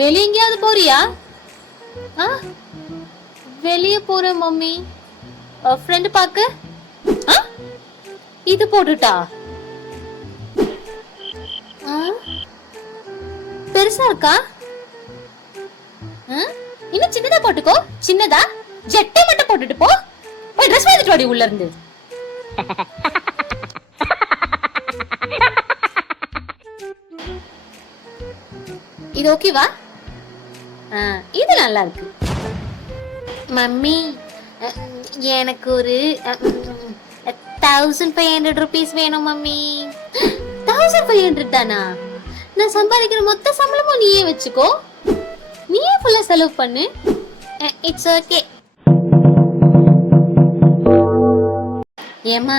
வெளிய எங்கேயாவது போறியா? வெளிய போறேன் மம்மி. ஃப்ரெண்ட் பாக்க. இது போட்டுட்டா பெருசா இருக்கா? இன்னும் சின்னதா போட்டுக்கோ. சின்னதா ஜெட்டை மட்டும் போட்டுட்டு போ. போய் ட்ரெஸ் வாங்கிட்டு வாடி உள்ள இருந்து. இது ஓகேவா? இது நல்லா இருக்கு மம்மி. எனக்கு ஒரு 1500 rupees வேணும் மம்மி. 1500 தானா? நான் சம்பாதிக்கிற மொத்த சம்பளமும் நீயே வச்சுக்கோ. நீயே ஃபுல்லா செலவு பண்ணு. It's okay. ஏமா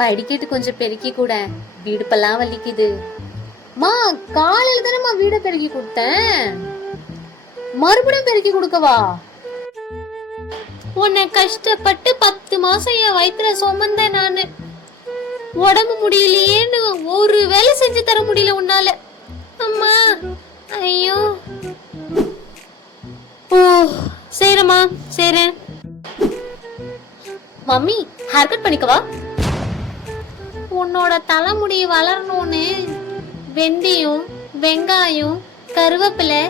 படிக்கட்டு கொஞ்சம் பெருக்கி கூட. வீடுப்பெல்லாம் வலிக்குது. மா காலையில தானேம்மா வீடை பெருக்கி கொடுத்தேன். மறுபடியும் பெருக்கி கொடுக்கவா? உன்னை கஷ்டப்பட்டு 10 மாசம் என் வயித்துல சுமந்தேன் நானு. உடம்பு முடியலையேன்னு ஒரு வேலை செஞ்சு தர முடியல உன்னால. அம்மா ஐயோ. ஓ சரிம்மா சரி. மம்மி ஹேர் கட் பண்ணிக்கவா? உன்னோட தலைமுடி வளரணும்னு வெந்தயம், வெங்காயம், கருவேப்பிலை,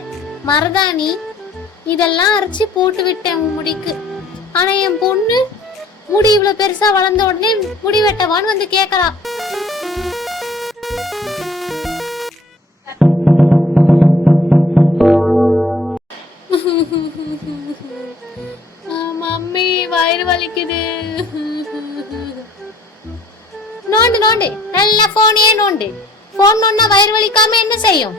மருதாணி இதெல்லாம் அரைச்சி போட்டு விட்டேன் உன் முடிக்கு. ஆனா என் பொண்ணு முடி இவ்வளவு பெருசா வளர்ந்த உடனே முடி வெட்டவான்னு வந்து கேக்குறா. மம்மி வயிறு வலிக்குது. நோண்டு நோண்டு நல்ல போனே நோண்டு. போன் நோண்டா வயிறு வலிக்காம என்ன செய்யும்?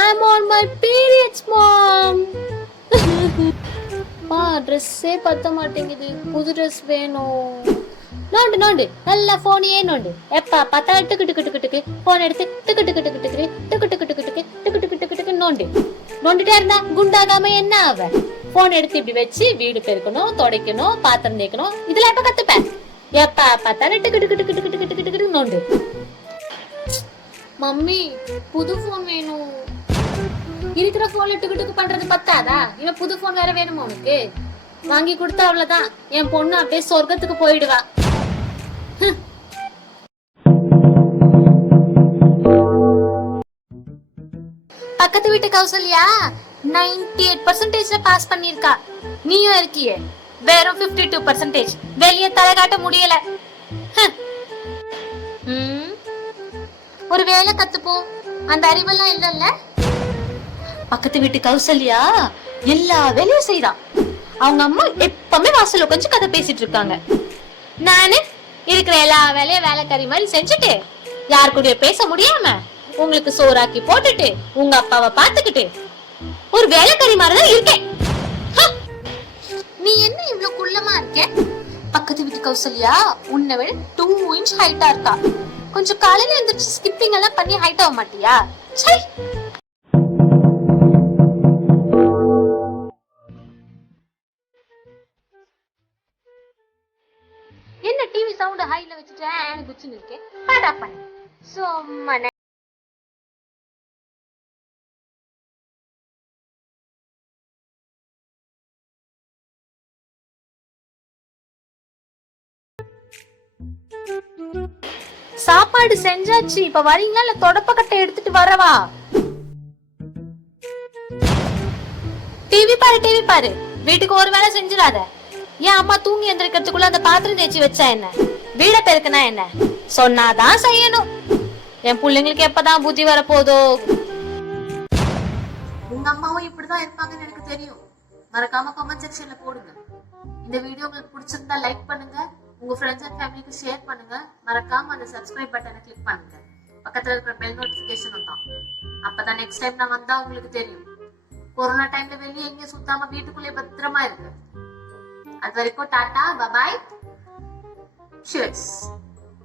I'm on my periods mom. ட்ரெஸ்ஸே பத்த மாட்டேங்குது. புது ட்ரெஸ் வேணும். நோண்டு நோண்டு நல்லா போனே நோண்டு. எப்பா பார்த்தா டிக்கு டிக்கு டிக்கு டிக்கு போன் எடுத்து டிக்கு டிக்கு டிக்கு டிக்கு டிக்கு டிக்கு டிக்கு டிக்கு டிக்கு டிக்கு டிக்கு டிக்கு நோண்டு. நோண்டுட்டே இருந்தா குண்டாகாம என்ன ஆவ? போன் எடுத்து இப்படி வச்சு வீடு பெருக்கணும், துடைக்கணும், பாத்திரம் தேய்க்கணும். இதெல்லாம் எப்ப கத்துப்ப? எப்பா பார்த்தா டிக்கு டிக்கு டிக்கு டிக்கு டிக்கு டிக்கு டிக்கு நோண்டு. மம்மி புது போன் வேணும். இருக்கிற போன்ல டிக்கு டிக்கு பண்றது பத்தாதா? இன்னும் புது போன் வேற வேணுமா உனக்கு? வாங்கி கொடுத்தா அவ்வளவுதான். என் பொண்ணு அப்படியே சொர்க்கத்துக்கு போயிடுவா. பக்கத்து வீட்டு கௌசல்யா 98% பாஸ் பண்ணிருக்கா. நீயும் இருக்கியே வெறும் 52%. வெளியே தலை காட்ட முடியல. ஒரு வேலை கத்துப்போ. அந்த அறிவெல்லாம் இல்லல்ல. பக்கத்து வீட்டு கௌசல்யா எல்லா வேலையும் செய்யறா. அவங்க அம்மா எப்பவுமே வாசல் உட்காந்து கதை பேசிட்டு இருக்காங்க. நானு இருக்கிற எல்லா வேலையும் வேலைக்காரி மாதிரி செஞ்சுட்டு யாரு கூட பேச முடியாம உங்களுக்கு சோறாக்கி போட்டுட்டு உங்க அப்பாவை பாத்துக்கிட்டு ஒரு வேலைக்காரி மாதிரிதான் இருக்கேன். நீ என்ன இவ்வளவு குள்ளமா இருக்க? பக்கத்து வீட்டு கௌசல்யா உன்னை விட 2 inch ஹைட்டா இருக்கா. கொஞ்சம் காலையில எழுந்திரிச்சு ஸ்கிப்பிங் எல்லாம் பண்ணி ஹைட் ஆக மாட்டியா? சை. என்ன டிவி சவுண்ட் ஹைல வச்சுட்டேன் குச்சின்னு இருக்கேன். பாடா பண்ண சும்மா. சாப்பாடு செஞ்சாச்சு. இப்ப வரீங்களா இல்ல தொடப்பக்கட்டை எடுத்துட்டு வரவா? டிவி பாரு. வீட்டுக்கு ஒரு வேலை செஞ்சிடாத. ஏன் அம்மா தூங்கி எந்திரிக்கிறதுக்குள்ள அந்த பாத்திரம் தேய்ச்சி வச்சா என்ன? வீட பெருக்குனா என்ன? சொன்னாதான் செய்யணும். என் பிள்ளைங்களுக்கு எப்பதான் புத்தி வர போதோ. உங்க அம்மாவும் இப்படிதான் இருப்பாங்கன்னு எனக்கு தெரியும். மறக்காம கமெண்ட் செக்ஷன்ல போடுங்க. இந்த வீடியோ உங்களுக்கு பிடிச்சிருந்தா லைக் பண்ணுங்க. உங்க ஃப்ரெண்ட்ஸ் அண்ட் ஃபேமிலிக்கு ஷேர் பண்ணுங்க. மறக்காம அந்த சப்ஸ்கிரைப் பட்டனை கிளிக் பண்ணுங்க. பக்கத்துல இருக்கிற பெல் நோட்டிபிகேஷன் தான். அப்பதான் நெக்ஸ்ட் டைம் நான் வந்தா உங்களுக்கு தெரியும். கொரோனா டைம்ல வெளியே எங்கேயும் சுத்தாம வீட்டுக்குள்ளே பத்திரமா இருக்கு. அது வரைக்கும் டாடா, பை பாய், cheers.